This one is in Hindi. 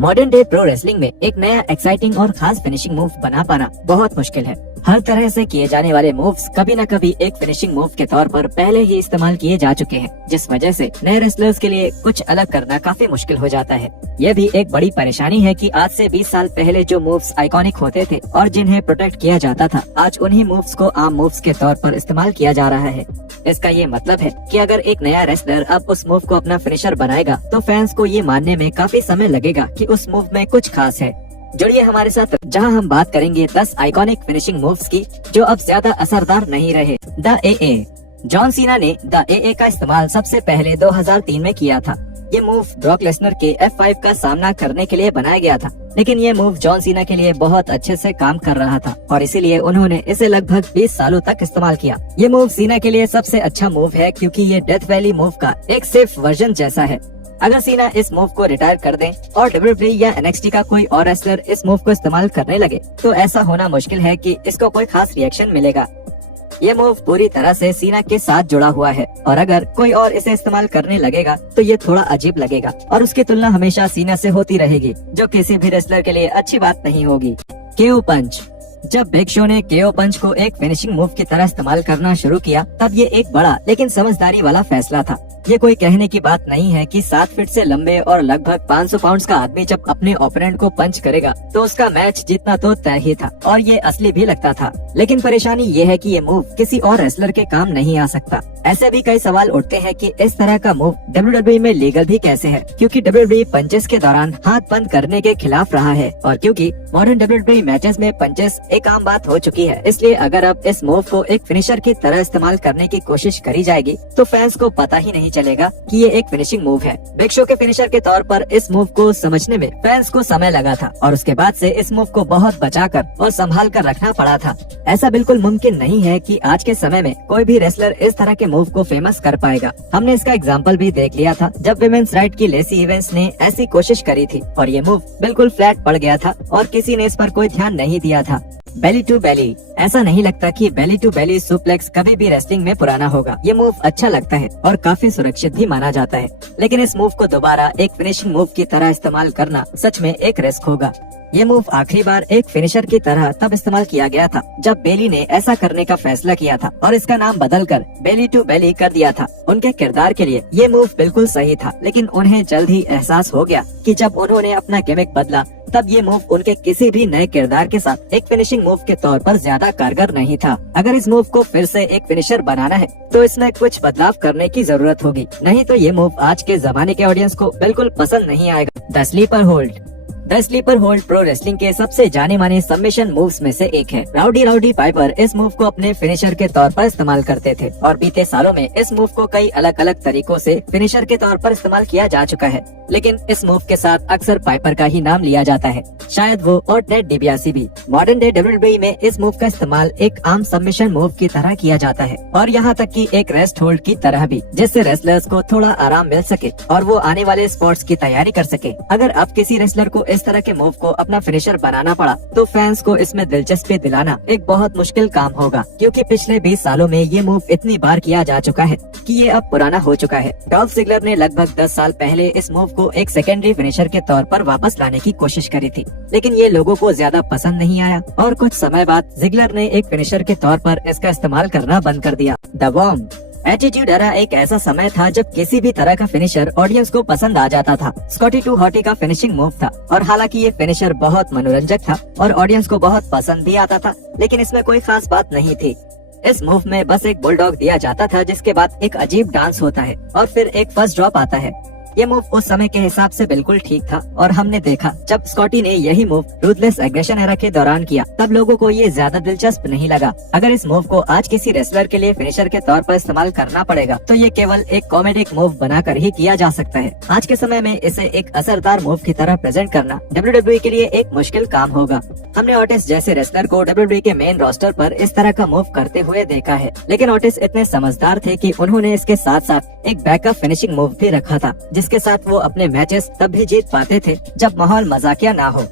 मॉडर्न डे प्रो रेसलिंग में एक नया एक्साइटिंग और खास फिनिशिंग मूव बना पाना बहुत मुश्किल है। हर तरह से किए जाने वाले मूव्स कभी न कभी एक फिनिशिंग मूव के तौर पर पहले ही इस्तेमाल किए जा चुके हैं, जिस वजह से नए रेसलर्स के लिए कुछ अलग करना काफी मुश्किल हो जाता है। ये भी एक बड़ी परेशानी है कि आज से 20 साल पहले जो मूव्स आइकॉनिक होते थे और जिन्हें प्रोटेक्ट किया जाता था, आज उन्हीं मूव्स को आम मूव्स के तौर पर इस्तेमाल किया जा रहा है। इसका ये मतलब है कि अगर एक नया रेसलर अब उस मूव को अपना फिनिशर बनाएगा तो फैंस को ये मानने में काफी समय लगेगा कि उस मूव में कुछ खास है। जुड़िए हमारे साथ जहां हम बात करेंगे 10 आइकॉनिक फिनिशिंग मूव्स की जो अब ज्यादा असरदार नहीं रहे। The AA। जॉन सीना ने द AA का इस्तेमाल सबसे पहले 2003 में किया था। ये मूव ब्रॉक लेसनर के F5 का सामना करने के लिए बनाया गया था, लेकिन ये मूव जॉन सीना के लिए बहुत अच्छे से काम कर रहा था और इसीलिए उन्होंने इसे लगभग 20 सालों तक इस्तेमाल किया। ये मूव सीना के लिए सबसे अच्छा मूव है क्योंकि ये डेथ वैली मूव का एक सेफ वर्जन जैसा है। अगर सीना इस मूव को रिटायर कर दें और WWE या NXT का कोई और रेसलर इस मूव को इस्तेमाल करने लगे तो ऐसा होना मुश्किल है कि इसको कोई खास रिएक्शन मिलेगा। ये मूव पूरी तरह से सीना के साथ जुड़ा हुआ है और अगर कोई और इसे इस्तेमाल करने लगेगा तो ये थोड़ा अजीब लगेगा और उसकी तुलना हमेशा सीना से होती रहेगी, जो किसी भी रेसलर के लिए अच्छी बात नहीं होगी। KO पंच। जब बिग शो ने KO पंच को एक फिनिशिंग मूव की तरह इस्तेमाल करना शुरू किया तब ये एक बड़ा लेकिन समझदारी वाला फैसला था। ये कोई कहने की बात नहीं है कि 7 फीट से लंबे और लगभग 500 पाउंड का आदमी जब अपने ओपोनेंट को पंच करेगा तो उसका मैच जीतना तो तय ही था और ये असली भी लगता था। लेकिन परेशानी ये है कि ये मूव किसी और रेसलर के काम नहीं आ सकता। ऐसे भी कई सवाल उठते हैं कि इस तरह का मूव WWE में लीगल भी कैसे है, क्योंकि WWE पंचेस के दौरान हाथ बंद करने के खिलाफ रहा है और क्योंकि मॉडर्न WWE मैचेस में पंचेस एक आम बात हो चुकी है। इसलिए अगर अब इस मूव को एक फिनिशर की तरह इस्तेमाल करने की कोशिश करी जाएगी तो फैंस को पता ही नहीं चलेगा कि ये एक फिनिशिंग मूव है। बिग शो के फिनिशर के तौर पर इस मूव को समझने में फैंस को समय लगा था और उसके बाद से इस मूव को बहुत बचाकर और संभाल कर रखना पड़ा था। ऐसा बिल्कुल मुमकिन नहीं है कि आज के समय में कोई भी रेसलर इस तरह के मूव को फेमस कर पाएगा। हमने इसका एग्जाम्पल भी देख लिया था जब विमेंस राइट की लेसी इवेंट्स ने ऐसी कोशिश करी थी और ये मूव बिल्कुल फ्लैट पड़ गया था और किसी ने इस पर कोई ध्यान नहीं दिया था। बेली टू बेली। ऐसा नहीं लगता कि बेली टू बेली सुप्लेक्स कभी भी रेसलिंग में पुराना होगा। ये मूव अच्छा लगता है और काफी सुरक्षित भी माना जाता है, लेकिन इस मूव को दोबारा एक फिनिशिंग मूव की तरह इस्तेमाल करना सच में एक रिस्क होगा। ये मूव आखिरी बार एक फिनिशर की तरह तब इस्तेमाल किया गया था जब बेली ने ऐसा करने का फैसला किया था और इसका नाम बदलकर बेली टू बेली कर दिया था। उनके किरदार के लिए ये मूव बिल्कुल सही था, लेकिन उन्हें जल्द ही एहसास हो गया कि जब उन्होंने अपना गिमिक बदला तब ये मूव उनके किसी भी नए किरदार के साथ एक फिनिशिंग मूव के तौर पर ज्यादा कारगर नहीं था। अगर इस मूव को फिर से एक फिनिशर बनाना है तो इसमें कुछ बदलाव करने की जरूरत होगी, नहीं तो ये मूव आज के जमाने के ऑडियंस को बिल्कुल पसंद नहीं आएगा। The sleeper hold. The sleeper hold pro wrestling के सबसे जाने माने सबमिशन मूव्स में से एक है। राउडी पाइपर इस मूव को अपने फिनिशर के तौर पर इस्तेमाल करते थे और बीते सालों में इस मूव को कई अलग अलग तरीकों से फिनिशर के तौर पर इस्तेमाल किया जा चुका है, लेकिन इस मूव के साथ अक्सर पाइपर का ही नाम लिया जाता है, शायद वो और टेड डिबियासी भी। मॉडर्न डे WWE में इस मूव का इस्तेमाल एक आम सबमिशन मूव की तरह किया जाता है और यहाँ तक कि एक रेस्ट होल्ड की तरह भी, जिससे रेसलर्स को थोड़ा आराम मिल सके और वो आने वाले स्पॉट्स की तैयारी कर सके। अगर अब किसी रेसलर को इस तरह के मूव को अपना फिनिशर बनाना पड़ा तो फैंस को इसमें दिलचस्पी दिलाना एक बहुत मुश्किल काम होगा, क्योंकि पिछले 20 सालों में ये मूव इतनी बार किया जा चुका है कि ये अब पुराना हो चुका है। डॉल्फ जिगलर ने लगभग 10 साल पहले इस मूव को एक सेकेंडरी फिनिशर के तौर पर वापस लाने की कोशिश करी थी, लेकिन ये लोगों को ज्यादा पसंद नहीं आया और कुछ समय बाद जिगलर ने एक फिनिशर के तौर पर इसका इस्तेमाल करना बंद कर दिया। The warm. एटीट्यूड एरा एक ऐसा समय था जब किसी भी तरह का फिनिशर ऑडियंस को पसंद आ जाता था। स्कॉटी टू हॉटी का फिनिशिंग मूव था और हालांकि ये फिनिशर बहुत मनोरंजक था और ऑडियंस को बहुत पसंद भी आता था, लेकिन इसमें कोई खास बात नहीं थी। इस मूव में बस एक बुलडॉग दिया जाता था जिसके बाद एक अजीब डांस होता है और फिर एक फर्स्ट ड्रॉप आता है। ये मूव उस समय के हिसाब से बिल्कुल ठीक था और हमने देखा जब स्कॉटी ने यही मूव रूथलेस एग्रेशन एरा के दौरान किया तब लोगों को ये ज्यादा दिलचस्प नहीं लगा। अगर इस मूव को आज किसी रेसलर के लिए फिनिशर के तौर पर इस्तेमाल करना पड़ेगा तो ये केवल एक कॉमेडिक मूव बनाकर ही किया जा सकता है। आज के समय में इसे एक असरदार मूव की तरह प्रेजेंट करना WWE के लिए एक मुश्किल काम होगा। हमने ओटिस जैसे रेसलर को WWE के मेन रोस्टर पर इस तरह का मूव करते हुए देखा है, लेकिन ओटिस इतने समझदार थे कि उन्होंने इसके साथ साथ एक बैकअप फिनिशिंग मूव भी रखा था जिसके साथ वो अपने मैचेस तब भी जीत पाते थे जब माहौल मजाकिया ना हो।